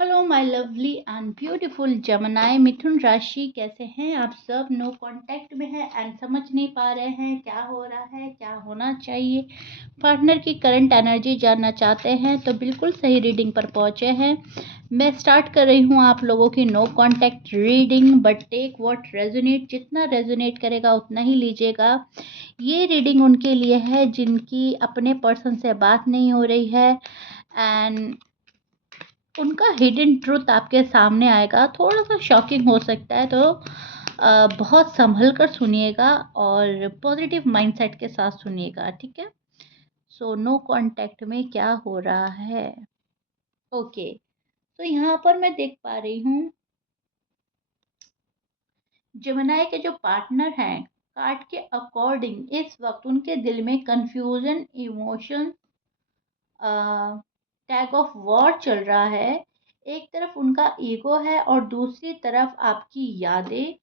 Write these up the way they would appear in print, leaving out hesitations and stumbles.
Hello my lovely and beautiful जमनाई मिथुन राशि, कैसे हैं आप सब? नो कांटेक्ट में है एंड समझ नहीं पा रहे हैं क्या हो रहा है, क्या होना चाहिए। पार्टनर की करंट एनर्जी जानना चाहते हैं तो बिल्कुल सही रीडिंग पर पहुंचे हैं। मैं स्टार्ट कर रही हूं आप लोगों की no contact reading, but take what resonate, जितना रेजोनेट करेगा उतना ही लीजिएगा। ये रीडिंग उनके लिए है जिनकी अपने पर्सन से बात नहीं हो रही है एंड उनका हिडन ट्रुथ आपके सामने आएगा। थोड़ा सा शॉकिंग हो सकता है, तो बहुत संभल कर सुनिएगा और पॉजिटिव माइंडसेट के साथ सुनिएगा, ठीक है? सो नो कांटेक्ट में क्या हो रहा है। ओके, तो यहाँ पर मैं देख पा रही हूँ जेमिनी के जो पार्टनर हैं, कार्ड के अकॉर्डिंग इस वक्त उनके दिल में confusion, emotion, tag of war चल रहा है। एक तरफ उनका ईगो है और दूसरी तरफ आपकी यादें,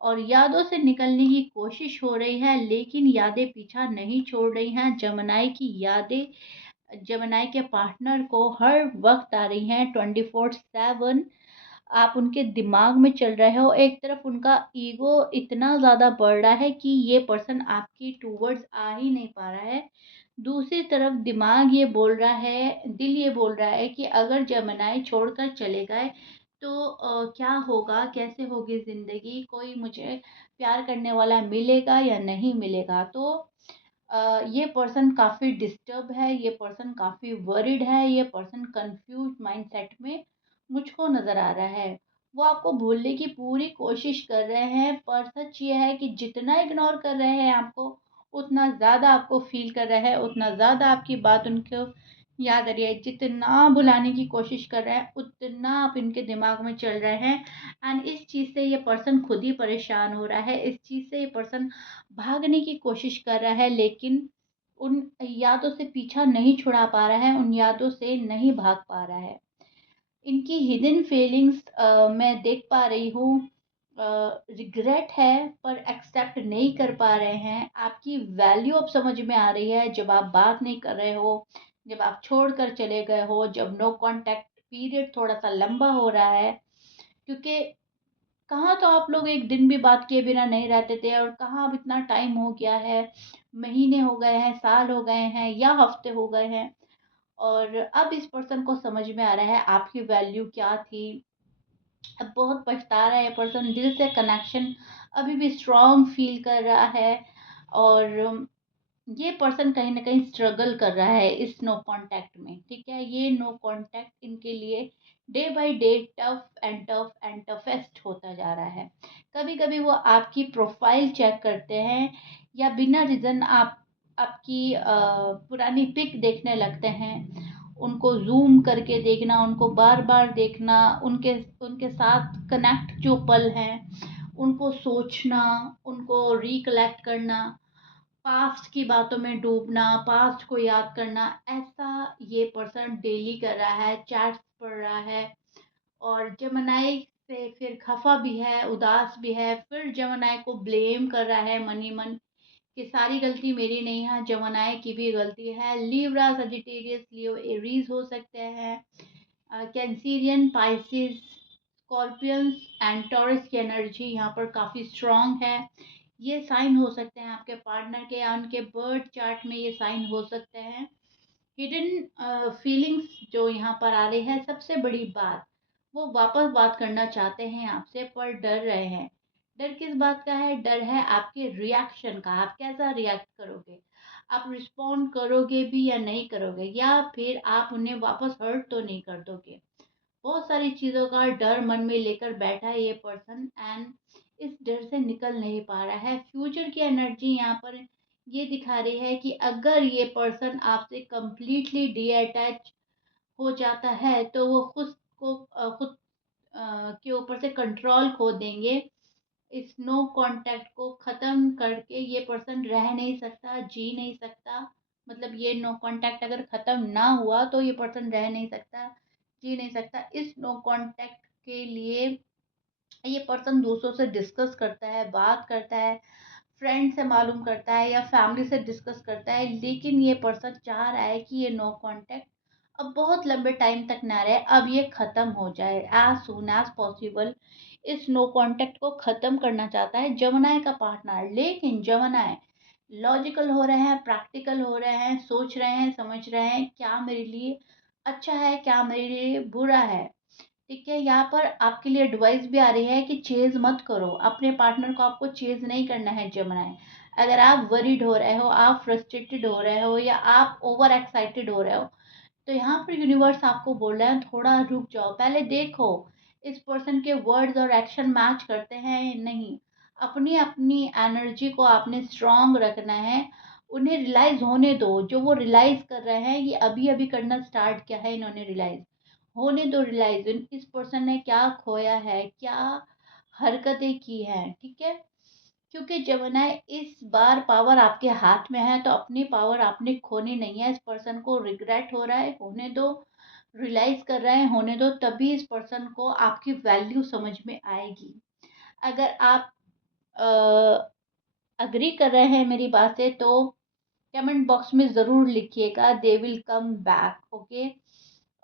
और यादों से निकलने की कोशिश हो रही है, लेकिन यादें पीछा नहीं छोड़ रही हैं। जमनाई की यादें जमनाई के पार्टनर को हर वक्त आ रही हैं, 24/7। आप उनके दिमाग में चल रहे हो। एक तरफ उनका ईगो इतना ज़्यादा बढ़ रहा है कि ये पर्सन आपकी टूवर्ड्स आ ही नहीं पा रहा है। दूसरी तरफ दिमाग ये बोल रहा है, दिल ये बोल रहा है कि अगर जमनाई छोड़कर चले गए तो क्या होगा, कैसे होगी ज़िंदगी, कोई मुझे प्यार करने वाला मिलेगा या नहीं मिलेगा। तो ये पर्सन काफ़ी डिस्टर्ब है, ये पर्सन काफ़ी वरिड है, ये पर्सन कंफ्यूज माइंडसेट में मुझको नज़र आ रहा है। वो आपको भूलने की पूरी कोशिश कर रहे हैं, पर सच ये है कि जितना इग्नोर कर रहे हैं आपको, उतना ज़्यादा आपको फ़ील कर रहे हैं, उतना ज़्यादा आपकी बात उनको याद आ रही है। जितना भुलाने की कोशिश कर रहे हैं, उतना आप इनके दिमाग में चल रहे हैं एंड इस चीज़ से ये पर्सन खुद ही परेशान हो रहा है। इस चीज़ से ये पर्सन भागने की कोशिश कर रहा है, लेकिन उन यादों से पीछा नहीं छुड़ा पा रहा है, उन यादों से नहीं भाग पा रहा है। इनकी हिडन फीलिंग्स मैं देख पा रही हूँ। रिग्रेट है, पर एक्सेप्ट नहीं कर पा रहे हैं। आपकी वैल्यू अब समझ में आ रही है जब आप बात नहीं कर रहे हो, जब आप छोड़ कर चले गए हो, जब नो कांटेक्ट पीरियड थोड़ा सा लंबा हो रहा है। क्योंकि कहाँ तो आप लोग एक दिन भी बात किए बिना नहीं रहते थे, और कहाँ अब इतना टाइम हो गया है, महीने हो गए हैं, साल हो गए हैं या हफ्ते हो गए हैं। और अब इस पर्सन को समझ में आ रहा है आपकी वैल्यू क्या थी। अब बहुत पछता रहा है पर्सन, दिल से कनेक्शन अभी भी स्ट्रॉन्ग फील कर रहा है। और ये पर्सन कहीं ना कहीं स्ट्रगल कर रहा है इस नो कांटेक्ट में, ठीक है? ये नो कांटेक्ट इनके लिए day by day tough and toughest होता जा रहा है। कभी कभी वो आपकी प्रोफाइल चेक करते हैं, या बिना रीज़न आपकी पुरानी पिक देखने लगते हैं। उनको ज़ूम करके देखना, उनको बार बार देखना, उनके उनके साथ कनेक्ट जो पल हैं उनको सोचना, उनको रिकलेक्ट करना, पास्ट की बातों में डूबना, पास्ट को याद करना, ऐसा ये पर्सन डेली कर रहा है, चैट्स पढ़ रहा है। और जमनाई से फिर खफा भी है, उदास भी है, फिर जमनाई को ब्लेम कर रहा है मन ही मन कि सारी गलती मेरी नहीं है, जमनाई की भी गलती है। लिब्रा, सजिटेरियस, लियो, एरीज हो सकते हैं। कैंसीरियन, पाइसिस, स्कॉर्पियंस एंड टॉरस की एनर्जी यहाँ पर काफ़ी स्ट्रॉन्ग है। ये साइन हो सकते हैं आपके पार्टनर के, या उनके बर्थ चार्ट में ये साइन हो सकते हैं। हिडन फीलिंग्स जो यहाँ पर आ रही है, सबसे बड़ी बात, वो वापस बात करना चाहते हैं आपसे, पर डर रहे हैं। डर किस बात का है? डर है आपके रिएक्शन का, आप कैसा रिएक्ट करोगे, आप रिस्पॉन्ड करोगे भी या नहीं करोगे, या फिर आप उन्हें वापस हर्ट तो नहीं कर दोगे। बहुत सारी चीज़ों का डर मन में लेकर बैठा है ये पर्सन एंड इस डर से निकल नहीं पा रहा है। फ्यूचर की एनर्जी यहाँ पर ये दिखा रही है कि अगर ये पर्सन आपसे कंप्लीटली डी अटैच हो जाता है तो वो खुद के ऊपर से कंट्रोल खो देंगे। इस नो कांटेक्ट को ख़त्म करके ये पर्सन रह नहीं सकता, जी नहीं सकता। मतलब ये नो कांटेक्ट अगर ख़त्म ना हुआ तो ये पर्सन रह नहीं सकता, जी नहीं सकता। इस नो कांटेक्ट के लिए ये पर्सन दूसरों से डिस्कस करता है, बात करता है, फ्रेंड से मालूम करता है या फैमिली से डिस्कस करता है, लेकिन ये पर्सन चाह रहा है कि ये नो कांटेक्ट अब बहुत लंबे टाइम तक ना रहे, अब ये ख़त्म हो जाए एज़ सून एज़ पॉसिबल। इस नो कॉन्टैक्ट को ख़त्म करना चाहता है जमुनाई का पार्टनर, लेकिन जमुनाई लॉजिकल हो रहे हैं, प्रैक्टिकल हो रहे हैं, सोच रहे हैं, समझ रहे हैं क्या मेरे लिए अच्छा है, क्या मेरे लिए बुरा है। ठीक है, यहाँ पर आपके लिए एडवाइस भी आ रही है कि चेज़ मत करो, अपने पार्टनर को आपको चेज़ नहीं करना है जमुनाई। अगर आप वरीड हो रहे हो, आप फ्रस्ट्रेटेड हो रहे हो या आप ओवर एक्साइटेड हो रहे हो, तो यहाँ पर यूनिवर्स आपको बोल रहा है थोड़ा रुक जाओ, पहले देखो इस पर्सन के वर्ड्स और एक्शन मैच करते हैं या नहीं। अपनी अपनी एनर्जी को आपने स्ट्रांग रखना है, उन्हें रियलाइज होने दो, जो वो रियलाइज कर रहे हैं ये अभी अभी करना स्टार्ट किया है इन्होंने रियलाइज, होने दो रियलाइज इस पर्सन ने क्या खोया है, क्या हरकतें की हैं। ठीक है, क्योंकि जमुनाई इस बार पावर आपके हाथ में है, तो अपनी पावर आपने खोनी नहीं है। इस पर्सन को रिग्रेट हो रहा है, होने दो, रियलाइज कर रहे हैं, होने दो, तभी इस पर्सन को आपकी वैल्यू समझ में आएगी। अगर आप अग्री कर रहे हैं मेरी बात से, तो कमेंट बॉक्स में ज़रूर लिखिएगा they will come back. Okay,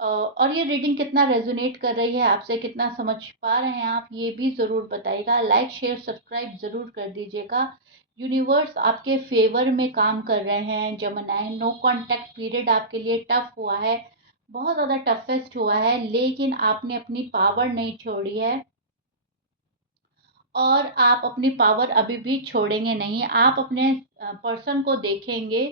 और ये रीडिंग कितना रेजोनेट कर रही है आपसे, कितना समझ पा रहे हैं आप, ये भी ज़रूर बताइएगा। लाइक शेयर सब्सक्राइब ज़रूर कर दीजिएगा। यूनिवर्स आपके फेवर में काम कर रहे हैं जमुनाई। नो कांटेक्ट पीरियड आपके लिए टफ हुआ है, बहुत ज़्यादा टफेस्ट हुआ है, लेकिन आपने अपनी पावर नहीं छोड़ी है और आप अपनी पावर अभी भी छोड़ेंगे नहीं। आप अपने पर्सन को देखेंगे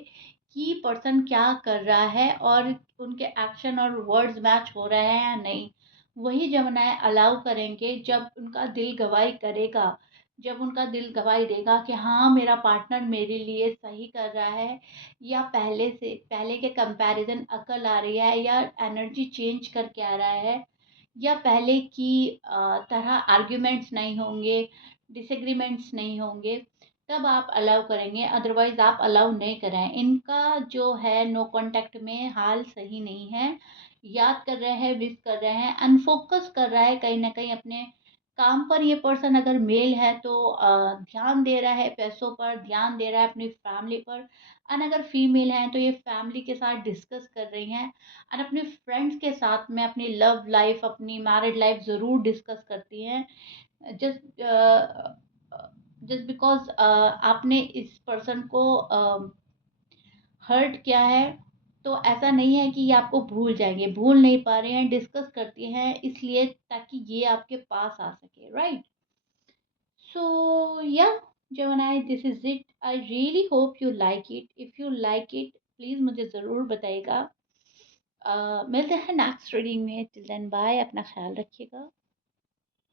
कि पर्सन क्या कर रहा है और उनके एक्शन और वर्ड्स मैच हो रहे हैं या नहीं। वही जमुनाएं अलाउ करेंगे जब उनका दिल गवाही करेगा, जब उनका दिल गवाही देगा कि हाँ मेरा पार्टनर मेरे लिए सही कर रहा है, या पहले से पहले के कंपैरिजन अकल आ रही है, या एनर्जी चेंज करके आ रहा है, या पहले की तरह आर्ग्यूमेंट्स नहीं होंगे, डिसएग्रीमेंट्स नहीं होंगे, तब आप अलाउ करेंगे। अदरवाइज आप अलाउ नहीं करें। इनका जो है नो कांटेक्ट में हाल सही नहीं है। याद कर रहे हैं, विश कर रहे हैं, अनफोकस कर रहा है कहीं ना कहीं अपने काम पर। ये पर्सन अगर मेल है तो ध्यान दे रहा है पैसों पर, ध्यान दे रहा है अपनी फैमिली पर। एंड अगर फीमेल हैं तो ये फैमिली के साथ डिस्कस कर रही हैं, और अपने फ्रेंड्स के साथ में अपनी लव लाइफ, अपनी मैरिड लाइफ ज़रूर डिस्कस करती हैं। जस्ट जस्ट बिकॉज आपने इस पर्सन को हर्ट किया है, तो ऐसा नहीं है कि ये आपको भूल जाएंगे। भूल नहीं पा रहे हैं, डिस्कस करती हैं इसलिए ताकि ये आपके पास आ सके, राइट। सो या जवानाई, this is it. I really hope you like it. If you like it please मुझे ज़रूर बताइएगा। मिलते हैं नेक्स्ट रीडिंग में। टिल देन बाय, अपना ख्याल रखिएगा।